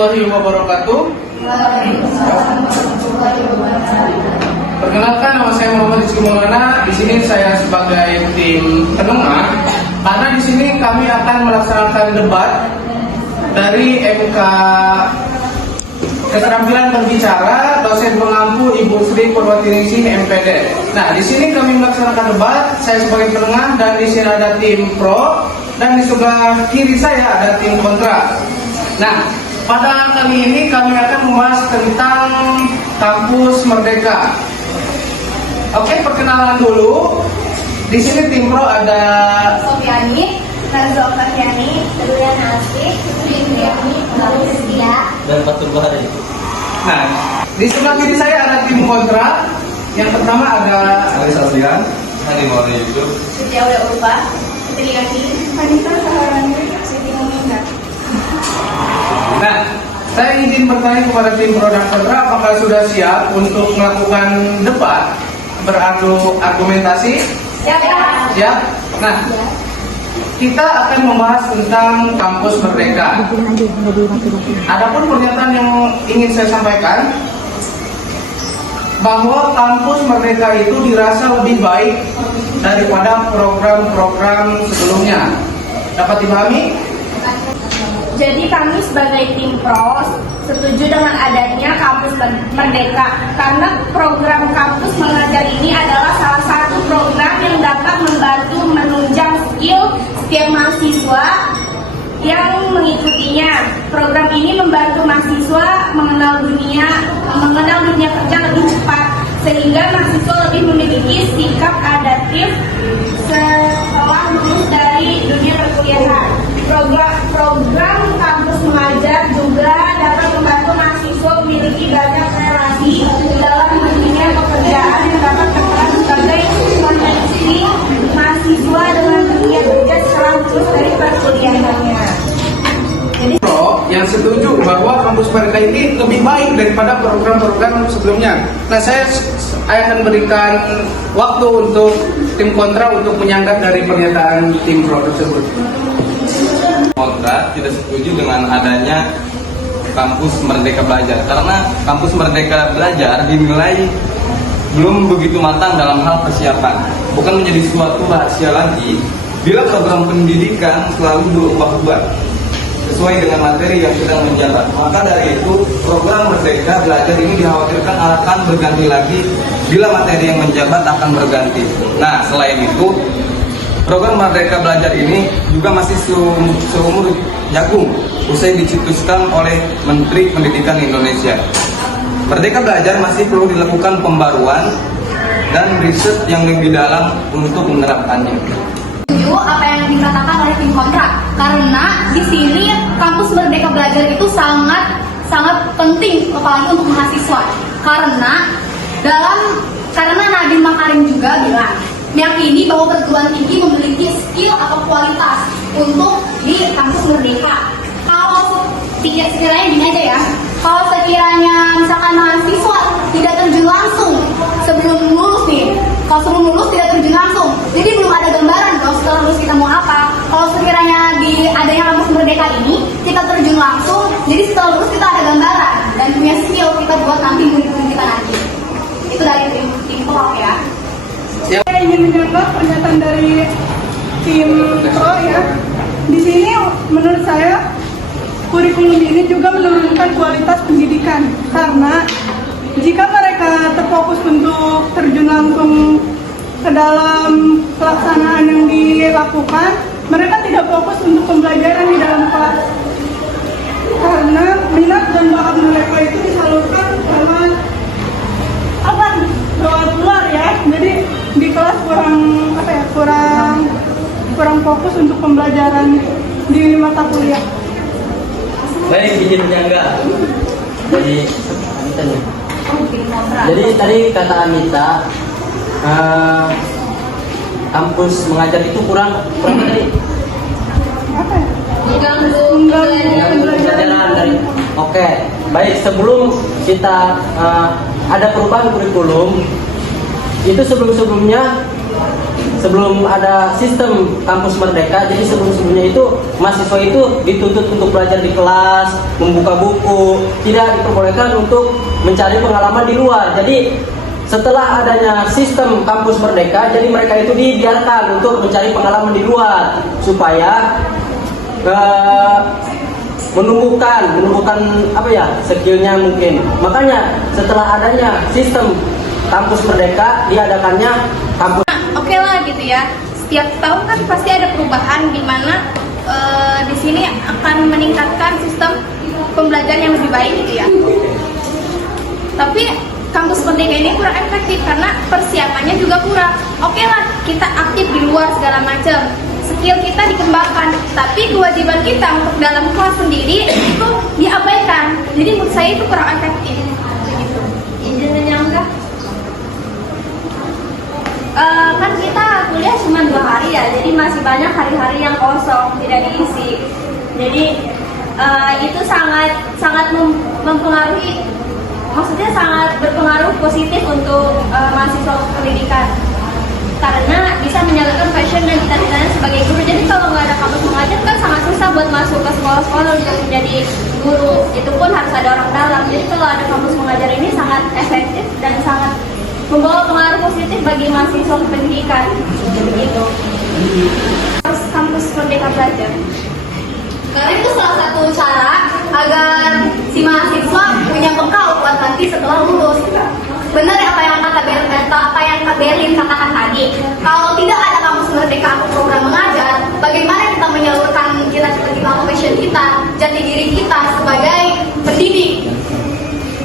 warahmatullahi wabarakatuh. Perkenalkan, nama saya Muhammad Rizky Maulana. Di sini saya sebagai tim penengah. Karena di sini kami akan melaksanakan debat dari MK Keterampilan Berbicara dosen pengampu Ibu Sri Purwatiningsih MPD. Nah, di sini kami melaksanakan debat. Saya sebagai penengah dan di sini ada tim pro dan di sebelah kiri saya ada tim kontra. Nah, pada kali ini kami akan membahas tentang kampus Merdeka. Oke, perkenalan dulu. Di sini tim pro ada Sofiani, Nazo Okasyani, Juliana Asif, Indriani, Lausia, dan Fatul Bahari. Nah, di sebelah kiri saya ada tim kontra. Yang pertama ada Ali Sasian, Hani Maulana Yusuf, Sutiauda Urba, Fitri Yati, Vanita Saharani, Siti Muminda. Nah, saya ingin bertanya kepada tim pro dan kontra, apakah sudah siap untuk melakukan debat beradu argumentasi? Siap. Siap? Nah, kita akan membahas tentang kampus Merdeka. Adapun pernyataan yang ingin saya sampaikan, bahwa kampus Merdeka itu dirasa lebih baik daripada program-program sebelumnya. Dapat dipahami? Jadi kami sebagai tim pros setuju dengan adanya kampus Merdeka karena program kampus mengajar ini adalah salah satu program yang dapat membantu menunjang skill setiap mahasiswa yang mengikutinya. Program ini membantu mahasiswa mengenal dunia kerja lebih cepat sehingga mahasiswa lebih memiliki sikap adaptif setelah lulus dari dunia perkuliahan. Program kampus mengajar juga dapat membantu mahasiswa memiliki banyak relasi dalam dunia pekerjaan yang dapat terperan sebagai koneksi mahasiswa dengan dunia kerja setelah lulus dari perkuliahannya. Jadi Yang setuju bahwa kampus Merdeka ini lebih baik daripada program-program sebelumnya. Nah, saya akan berikan waktu untuk tim kontra untuk menyanggah dari pernyataan tim pro tersebut. Kontra tidak setuju dengan adanya kampus Merdeka Belajar karena kampus Merdeka Belajar dinilai belum begitu matang dalam hal persiapan. Bukan menjadi suatu rahasia lagi bila program pendidikan selalu berubah-ubah sesuai dengan materi yang sedang menjabat. Maka dari itu program Merdeka Belajar ini dikhawatirkan akan berganti lagi bila materi yang menjabat akan berganti. Nah, selain itu program Merdeka Belajar ini juga masih seumur jagung usai dicetuskan oleh Menteri Pendidikan Indonesia. Merdeka Belajar masih perlu dilakukan pembaruan dan riset yang lebih dalam untuk menerapkannya. setuju apa yang dikatakan oleh tim kontra karena di sini kampus Merdeka Belajar itu sangat penting apalagi untuk mahasiswa karena Nadiem Makarim juga bilang meyakini bahwa perguruan tinggi memiliki skill atau kualitas untuk di kampus Merdeka. Kalau sekiranya gini aja ya, kalau sekiranya misalkan mahasiswa tidak terjun langsung sebelum lulus nih, kalau sebelum lulus tidak terjun langsung, jadi belum ada gambaran dong setelah lulus kita mau apa. Kalau sekiranya di adanya kampus Merdeka ini kita terjun langsung, jadi setelah lulus kita ada gambaran dan punya skill kita buat nanti murid-murid kita nanti. Itu dari tim pro ya. Saya ingin menjawab pernyataan dari tim pro ya. Di sini menurut saya kurikulum ini juga menurunkan kualitas pendidikan karena jika mereka terfokus untuk terjun langsung ke dalam pelaksanaan yang dilakukan, mereka tidak fokus untuk pembelajaran di dalam kelas karena minat dan bakat mereka itu disalurkan lewat luar ya. Jadi di kelas kurang fokus untuk pembelajaran di mata kuliah. Baik, izin menyanggah. Jadi tadi kata Anita, kampus mengajar itu kurang tadi. Apa ya? Pembelajaran dari. Oke, baik, sebelum kita ada perubahan kurikulum, itu sebelumnya sebelum ada sistem kampus merdeka, jadi sebelum-sebelumnya itu mahasiswa itu dituntut untuk belajar di kelas, membuka buku, tidak diperbolehkan untuk mencari pengalaman di luar. Jadi setelah adanya sistem kampus merdeka, jadi mereka itu dibiarkan untuk mencari pengalaman di luar supaya menumbuhkan apa ya, skillnya mungkin. Makanya setelah adanya sistem kampus merdeka, diadakannya kampus. Oke lah gitu ya. Setiap tahun kan pasti ada perubahan di mana di sini akan meningkatkan sistem pembelajaran yang lebih baik gitu ya. Tapi kampus merdeka ini kurang efektif karena persiapannya juga kurang. Oke lah, kita aktif di luar segala macam, skill kita dikembangkan, tapi kewajiban kita untuk dalam kelas sendiri itu diabaikan. Jadi menurut saya itu kurang efektif. Begitu. Izin menyangka. Kan kita kuliah cuma 2 hari ya, jadi masih banyak hari-hari yang kosong tidak diisi. Jadi itu sangat mempengaruhi, maksudnya sangat berpengaruh positif untuk mahasiswa pendidikan karena bisa menyalurkan passion dan cita-citanya sebagai guru. Jadi kalau nggak ada kampus mengajar kan sangat susah buat masuk ke sekolah-sekolah untuk menjadi guru, itu pun harus ada orang dalam. Jadi kalau ada kampus mengajar ini sangat efektif dan sangat membawa pengaruh positif bagi mahasiswa pendidikan. Begitu. Kampus Merdeka Belajar. Karena itu salah satu cara agar si mahasiswa punya bekal buat nanti setelah lulus. Benar apa yang Kak Berlin katakan tadi. Kalau tidak ada kampus merdeka atau program mengajar, bagaimana kita menyalurkan cita-cita kita atau passion kita, jati diri kita sebagai pendidik?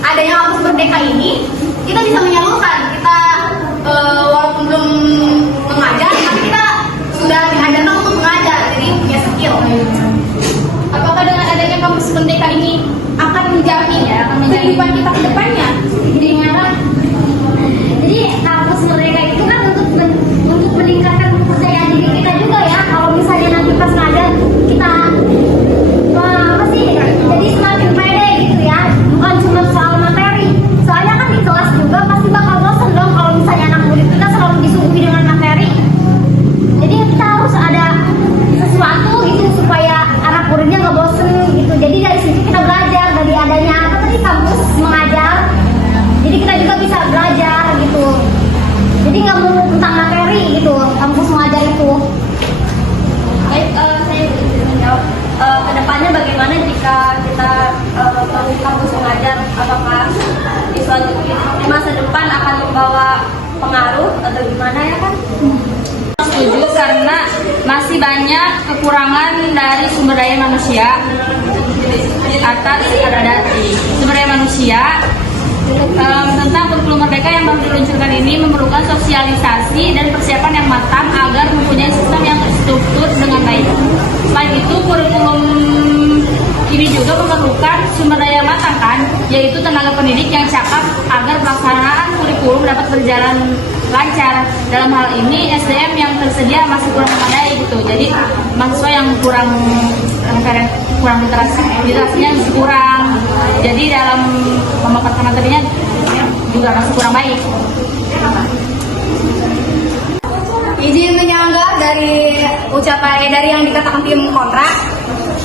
Adanya kampus merdeka ini, kita bisa menyalurkan. Kita walaupun belum mengajar, tapi kita sudah diajarkan untuk mengajar, jadi punya skill. Apakah dengan adanya kampus merdeka ini akan menjamin kehidupan kita ke depannya? Jadi kampus merdeka itu kan untuk meningkatkan kepercayaan diri kita juga ya. Kalau misalnya nanti pas ngajar kita jadi semakin pede gitu ya. Bukan cuma soal materi. Soalnya kan di kelas juga pasti bakal bosan dong kalau misalnya anak murid kita selalu disuguhi dengan materi. Jadi kita harus ada sesuatu gitu supaya anak muridnya nggak bosen gitu. Jadi dari situ kita belajar dari adanya kampus mengajar. Jadi kita juga bisa belajar gitu. Jadi nggak mau tentang materi gitu, kampus mengajar itu. Baik, saya bisa menjawab. Kedepannya bagaimana jika kita kampus mengajar, apakah di suatu di masa depan akan membawa pengaruh atau gimana ya kan? Setuju karena masih banyak kekurangan dari sumber daya manusia atas sumber daya manusia. Tentang kurikulum merdeka yang baru diluncurkan ini memerlukan sosialisasi dan persiapan yang matang agar mempunyai sistem yang terstruktur dengan baik. Selain itu, kurikulum ini juga memerlukan sumber daya matang kan, yaitu tenaga pendidik yang cakap agar pelaksanaan kurikulum dapat berjalan lancar. Dalam hal ini SDM yang tersedia masih kurang memadai gitu. Jadi mahasiswa yang kurang literasinya masih kurang. Jadi dalam memaparkan materinya juga masih kurang baik. Izin menyanggah dari ucapan dari yang dikatakan tim kontra.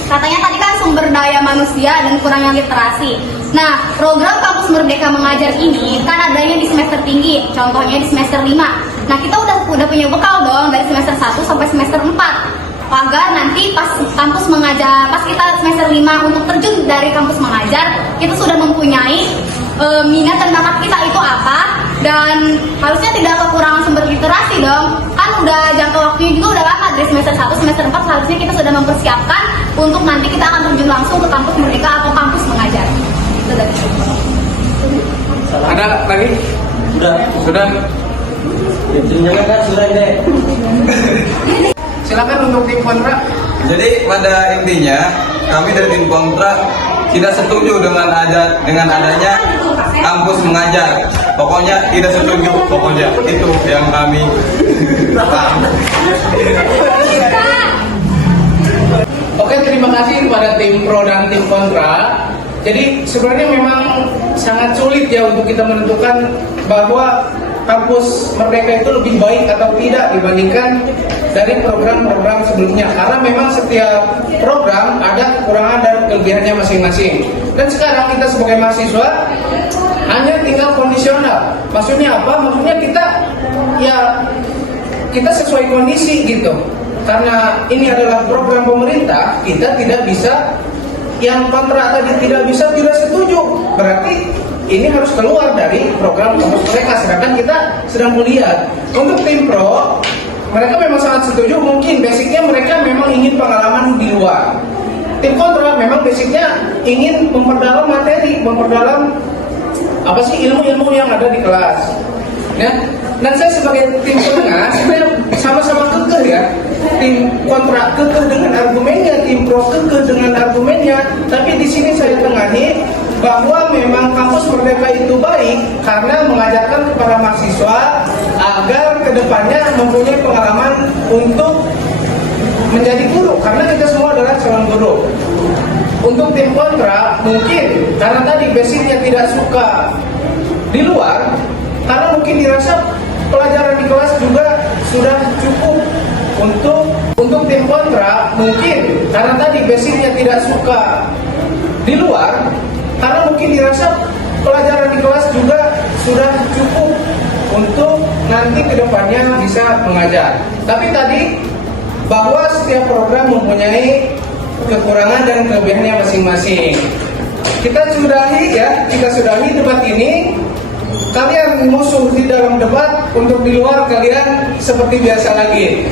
Katanya tadi kan sumber daya manusia dan kurangnya literasi. Nah, program kampus merdeka mengajar ini kan adanya di semester tinggi, contohnya di semester 5. Nah, kita udah punya bekal dong dari semester 1 sampai semester 4. Agar nanti pas kampus mengajar, pas kita semester 5 untuk terjun dari kampus mengajar, kita sudah mempunyai minat dan bakat kita itu apa, dan harusnya tidak kekurangan sumber literasi dong. Kan udah jangka waktunya juga udah lama, dari semester 1 semester 4 seharusnya kita sudah mempersiapkan untuk nanti kita akan terjun langsung ke kampus merdeka atau kampus mengajar. Itu dari saya. Ada lagi? Sudah. Jangan kan sudah deh. Silakan untuk tim kontra. Jadi pada intinya kami dari tim kontra tidak setuju dengan adanya kampus mengajar. Pokoknya tidak setuju. Pokoknya itu yang kami paham. Oke, terima kasih kepada tim pro dan tim kontra. Jadi sebenarnya memang sangat sulit ya untuk kita menentukan bahwa kampus Merdeka itu lebih baik atau tidak dibandingkan dari program-program sebelumnya, karena memang setiap program ada kekurangan dan kelebihannya masing-masing. Dan sekarang kita sebagai mahasiswa hanya tinggal kondisional. Maksudnya apa? Maksudnya kita sesuai kondisi gitu. Karena ini adalah program pemerintah, kita tidak bisa yang kontra tadi tidak setuju. Berarti ini harus keluar dari program kampus mereka. Sedangkan kita sedang melihat untuk tim pro, mereka memang sangat setuju. Mungkin basicnya mereka memang ingin pengalaman di luar. Tim kontra memang basicnya ingin memperdalam materi, memperdalam apa sih ilmu-ilmu yang ada di kelas. Ya. Dan saya sebagai tim tengah sebenarnya sama-sama kekeh ya. Tim kontra kekeh dengan argumennya, tim pro kekeh dengan argumennya. Tapi di sini saya tengahi bahwa memang kampus Merdeka itu baik karena mengajarkan kepada mahasiswa agar kedepannya mempunyai pengalaman untuk menjadi guru, karena kita semua adalah calon guru. Untuk tim kontra mungkin karena tadi basicnya tidak suka di luar, karena mungkin dirasa pelajaran di kelas juga sudah cukup. Untuk tim kontra mungkin karena tadi basicnya tidak suka di luar, karena mungkin dirasa pelajaran di kelas juga sudah cukup untuk nanti kedepannya bisa mengajar. Tapi tadi bahwa setiap program mempunyai kekurangan dan kelebihannya masing-masing. Kita sudahi debat ini. Kalian musuh di dalam debat, untuk di luar kalian seperti biasa lagi.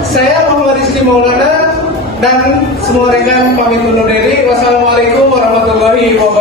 Saya Muhammad Rizky Maulana dan semua rekan pamit undur diri. Wassalamualaikum warahmatullahi wabarakatuh.